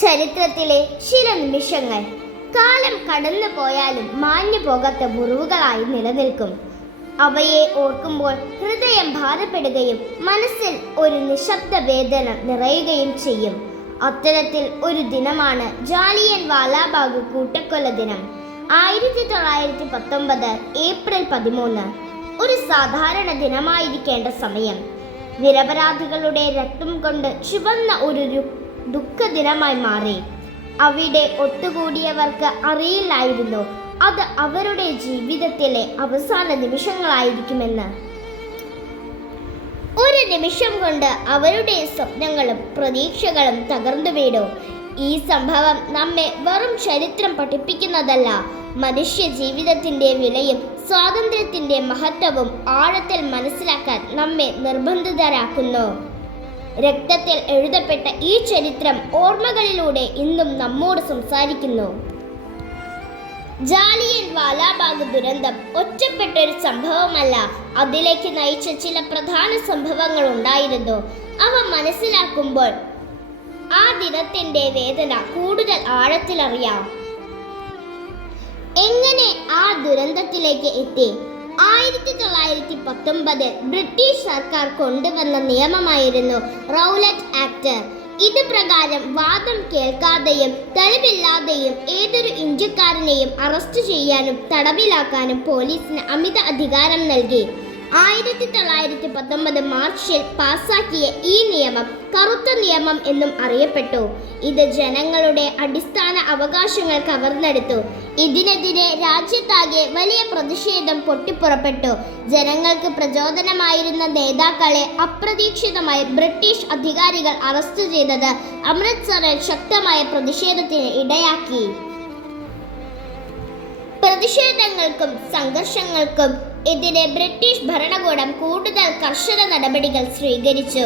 ചരിത്രത്തിലെ ചില നിമിഷങ്ങൾ കാലം കടന്നു പോയാലും മാഞ്ഞു പോകാത്ത മുറിവുകളായി നിലനിൽക്കും. അവയെ ഓർക്കുമ്പോൾ ഹൃദയം ഭാരപ്പെടുകയും മനസ്സിൽ ഒരു നിശബ്ദ വേദന നിറയുകയും ചെയ്യും. അത്തരത്തിൽ ഒരു ദിനമാണ് ജാലിയൻ വാലാബാഗ് കൂട്ടക്കൊല ദിനം. 1919 ഏപ്രിൽ 13. ഒരു സാധാരണ ദിനമായിരിക്കേണ്ട സമയം നിരപരാധികളുടെ രക്തം കൊണ്ട് ചുവന്ന ഒരു ദുഃഖ ദിനമായി മാറി. അവിടെ ഒത്തുകൂടിയവർക്ക് അറിയില്ലായിരുന്നു അത് അവരുടെ ജീവിതത്തിലെ അവസാന നിമിഷങ്ങളായിരിക്കുമെന്ന്. ഒരു നിമിഷം കൊണ്ട് അവരുടെ സ്വപ്നങ്ങളും പ്രതീക്ഷകളും തകർന്നു വീണു. ഈ സംഭവം നമ്മെ വെറും ചരിത്രം പഠിപ്പിക്കുന്നതല്ല, മനുഷ്യ ജീവിതത്തിന്റെ വിലയും സ്വാതന്ത്ര്യത്തിന്റെ മഹത്വവും ആഴത്തിൽ മനസ്സിലാക്കാൻ നമ്മെ നിർബന്ധിതരാക്കുന്നു. രക്തത്തിൽ എഴുതപ്പെട്ട ഈ ചരിത്രം ഓർമ്മകളിലൂടെ ഇന്നും നമ്മോട് സംസാരിക്കുന്നു. ജാലിയൻ വാലാബാഗ് ദുരന്തം ഒറ്റപ്പെട്ടൊരു സംഭവമല്ല, അതിലേക്ക് നയിച്ച ചില പ്രധാന സംഭവങ്ങൾ ഉണ്ടായിരുന്നു. അവ മനസ്സിലാക്കുമ്പോൾ ആ ദിനത്തിന്റെ വേദന കൂടുതൽ ആഴത്തിലറിയാം. എങ്ങനെ ആ ദുരന്തത്തിലേക്ക് എത്തി? 1919 ബ്രിട്ടീഷ് സർക്കാർ കൊണ്ടുവന്ന നിയമമായിരുന്നു റൗലറ്റ് ആക്ട്. ഇത് പ്രകാരം വാദം കേൾക്കാതെയും തെളിവില്ലാതെയും ഏതൊരു ഇന്ത്യക്കാരനെയും അറസ്റ്റ് ചെയ്യാനും തടവിലാക്കാനും പോലീസിന് അമിത അധികാരം നൽകി. 1919 മാർച്ചിൽ പാസാക്കിയ ഈ നിയമം കറുത്ത നിയമം എന്നും അറിയപ്പെട്ടു. ഇത് ജനങ്ങളുടെ അടിസ്ഥാന അവകാശങ്ങൾ കവർന്നെടുത്തു. ഇതിനെതിരെ രാജ്യത്താകെ വലിയ പ്രതിഷേധം പൊട്ടിപ്പുറപ്പെട്ടു. ജനങ്ങൾക്ക് പ്രചോദനമായിരുന്ന നേതാക്കളെ അപ്രതീക്ഷിതമായി ബ്രിട്ടീഷ് അധികാരികൾ അറസ്റ്റ് ചെയ്തത് അമൃത്സറിൽ ശക്തമായ പ്രതിഷേധത്തിന് ഇടയാക്കി. പ്രതിഷേധങ്ങൾക്കും സംഘർഷങ്ങൾക്കും എതിരെ ബ്രിട്ടീഷ് ഭരണകൂടം കൂടുതൽ കർശന നടപടികൾ സ്വീകരിച്ചു.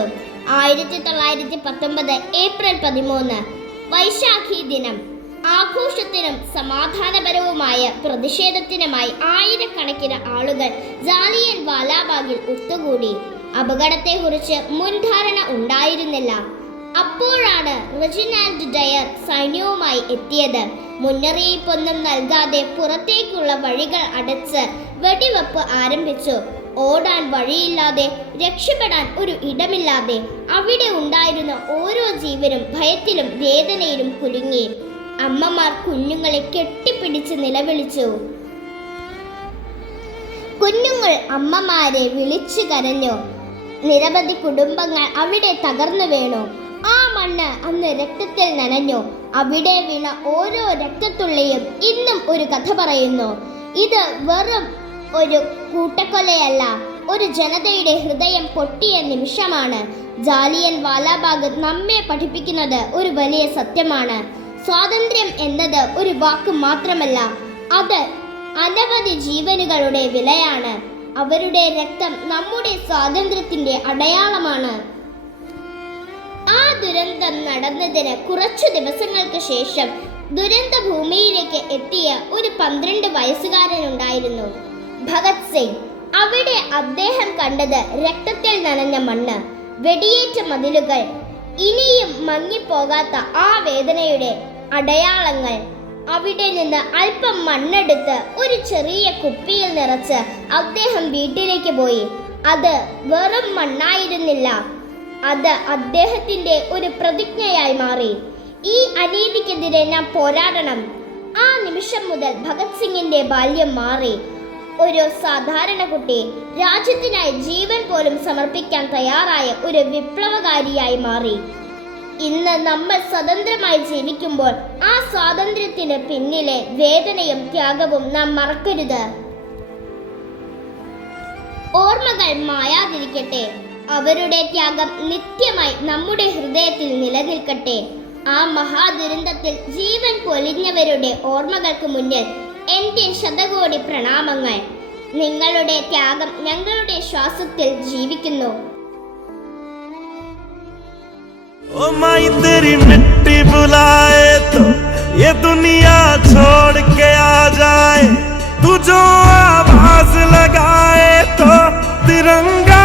1919 ഏപ്രിൽ 13 വൈശാഖി ദിനം. ആഘോഷത്തിനും സമാധാനപരവുമായ പ്രതിഷേധത്തിനുമായി ആയിരക്കണക്കിന് ആളുകൾ ജാലിയൻ വാലാബാഗിൽ ഒത്തുകൂടി. അപകടത്തെക്കുറിച്ച് മുൻധാരണ ഉണ്ടായിരുന്നില്ല. അപ്പോഴാണ് റെജിനാൽഡ് ഡയർ സൈന്യവുമായി എത്തിയത്. മുന്നറിയിപ്പൊന്നും നൽകാതെ പുറത്തേക്കുള്ള വഴികൾ അടച്ച് വെടിവെപ്പ് ആരംഭിച്ചു. ഓടാൻ വഴിയില്ലാതെ, രക്ഷപ്പെടാൻ ഒരു ഇടമില്ലാതെ അവിടെ ഉണ്ടായിരുന്ന ഓരോ ജീവനും ഭയത്തിലും വേദനയിലും കുലുങ്ങി. അമ്മമാർ കുഞ്ഞുങ്ങളെ കെട്ടിപ്പിടിച്ച് നിലവിളിച്ചു. കുഞ്ഞുങ്ങൾ അമ്മമാരെ വിളിച്ചു കരഞ്ഞു. നിരവധി കുടുംബങ്ങൾ അവിടെ തകർന്നു വീണു. ആ മണ്ണ് അന്ന് രക്തത്തിൽ നനഞ്ഞു. അവിടെ വീണ ഓരോ രക്തത്തുള്ളിയും ഇന്നും ഒരു കഥ പറയുന്നു. ഇത് വെറും ഒരു കൂട്ടക്കൊലയല്ല, ഒരു ജനതയുടെ ഹൃദയം പൊട്ടിയ നിമിഷമാണ്. ജാലിയൻ വാലാബാഗ് നമ്മെ പഠിപ്പിക്കുന്നത് ഒരു വലിയ സത്യമാണ്. സ്വാതന്ത്ര്യം എന്നത് ഒരു വാക്ക് മാത്രമല്ല, അത് അനവധി ജീവനുകളുടെ വിലയാണ്. അവരുടെ രക്തം നമ്മുടെ സ്വാതന്ത്ര്യത്തിന്റെ അടയാളമാണ്. ആ ദുരന്തം നടന്നതിന് കുറച്ചു ദിവസങ്ങൾക്ക് ശേഷം ദുരന്ത ഭൂമിയിലേക്ക് എത്തിയ ഒരു 12 വയസ്സുകാരനുണ്ടായിരുന്നു, ഭഗത് സിംഗ്. അവിടെ അദ്ദേഹം കണ്ടത് രക്തത്തിൽ നനഞ്ഞ മണ്ണ്, വെടിയേറ്റ മതിലുകൾ, ഇനിയും മങ്ങിപ്പോകാത്ത ആ വേദനയുടെ അടയാളങ്ങൾ. അവിടെ നിന്ന് അല്പം മണ്ണെടുത്ത് ഒരു ചെറിയ കുപ്പിയിൽ നിറച്ച് അദ്ദേഹം വീട്ടിലേക്ക് പോയി. അത് വെറും മണ്ണായിരുന്നില്ല, അത് അദ്ദേഹത്തിന്റെ ഒരു പ്രതിജ്ഞയായി മാറി. ഈ അനീതിക്കെതിരെ ഞാൻ പോരാടണം. ആ നിമിഷം മുതൽ ഭഗത് സിംഗിന്റെ ബാല്യം മാറി. ഒരു സാധാരണ കുട്ടി രാജ്യത്തിനായി ജീവൻ പോലും സമർപ്പിക്കാൻ തയ്യാറായ ഒരു വിപ്ലവകാരിയായി മാറി. ഇന്ന് നമ്മൾ സ്വതന്ത്രമായി ജീവിക്കുമ്പോൾ ആ സ്വാതന്ത്ര്യത്തിന് പിന്നിലെ വേദനയും ത്യാഗവും നാം മറക്കരുത്. ഓർമ്മകൾ മായാതിരിക്കട്ടെ. അവരുടെ ത്യാഗം നിത്യമായി നമ്മുടെ ഹൃദയത്തിൽ നിലനിൽക്കട്ടെ. ആ മഹാദുരന്തത്തിൽ ജീവൻ പൊലിഞ്ഞവരുടെ ഓർമ്മകൾക്ക് മുന്നിൽ എൻ്റെ ശതകോടി പ്രണാമങ്ങൾ. നിങ്ങളുടെ ത്യാഗം ഞങ്ങളുടെ ശ്വാസത്തിൽ ജീവിക്കുന്നു. ओ माई तेरी मिट्टी बुलाए तो ये दुनिया छोड़ के आ जाए, तू जो आवाज लगाए तो तिरंगा